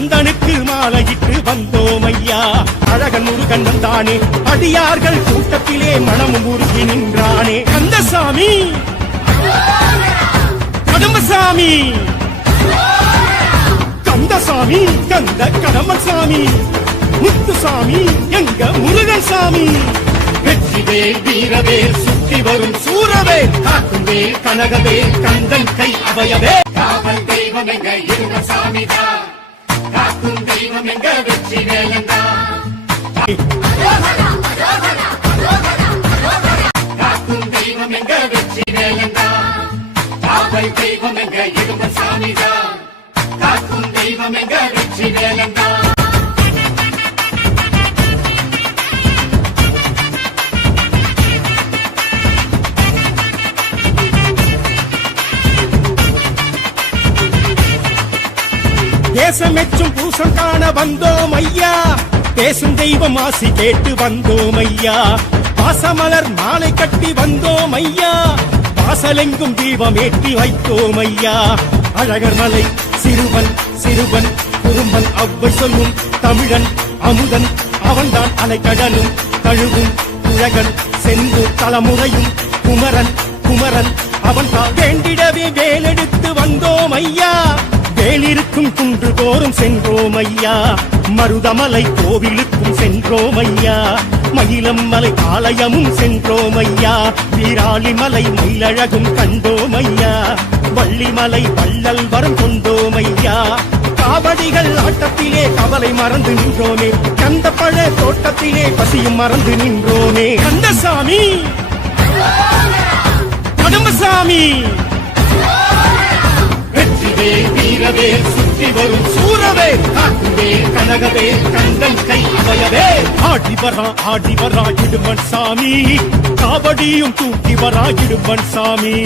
கந்தனுக்கு மாலையிட்டு வந்தோம் ஐயா. அழகன் முருகன் வந்தானே, அடியார்கள் கூட்டத்திலே மனமும் உருகி நின்றானே. கந்தசாமி, கடம்பசாமி, கந்தசாமி, கந்த கடம்பசாமி, முத்துசாமி, எங்க முருகன் சாமி. வெற்றிவேல் வீரவேல் சுற்றி வரும் சூரவேல், காக்குவே கனகவே கந்தன் கை அவையவே. காவல் தெய்வம் எங்க இருவர் சாமிதா, காக்கும் தெய்வம் எங்க வெற்றிவேலந்தா. காக்கும் தெய்வம் எங்க வெற்றிவேலந்தா, காவல் தெய்வம் எங்க இருவர் சாமிதா, காக்கும் தெய்வம் எங்க வெற்றிவேலந்தா. தேசமெச்சும் பூசம் காண வந்தோம் ஐயா, பேசும் தெய்வம் ஆசி கேட்டு வந்தோம் ஐயா. பாசமலர் மாலை கட்டி வந்தோம் ஐயா, வாசலெங்கும் தீபம் ஏற்றி வைத்தோம் ஐயா. அழகர் மலை சிறுவன் சிறுவன் குறும்பன் அவ்வை சொல்லும் தமிழன் அமுதன், அவன்தான் அலைக்கடலும் தழுவும் குழகன் செந்தூர் தலைமுறையும் குமரன் குமரன், அவன்தான் வேண்டிடவே வேலெடுத்து வந்தோம் ஐயா. வேலிருக்கும் குன்று தோறும் சென்றோம் ஐயா, மருதமலை கோவிலுக்கும் சென்றோம் ஐயா. மயிலம் மலை ஆலயமும் சென்றோம் ஐயா, வீராளிமலை மயிலழகும் கண்டோம் ஐயா. வள்ளிமலை வள்ளல் வரம் கொண்டோம் ஐயா. காவடிகள் ஆட்டத்திலே கவலை மறந்து நின்றோமே, கந்த பழ தோட்டத்திலே பசியும் மறந்து நின்றோமே. கந்தசாமி, கடம்பசாமி, வெற்றிவேல் வீரவேல் சுற்றி வரும் சூரவேல், காக்குவே கனகவே கந்தன் கை அவையவே. ஆடி வரா இடுமன் சாமி, காவடியும் தூக்கி வரா இடுமன் சாமி.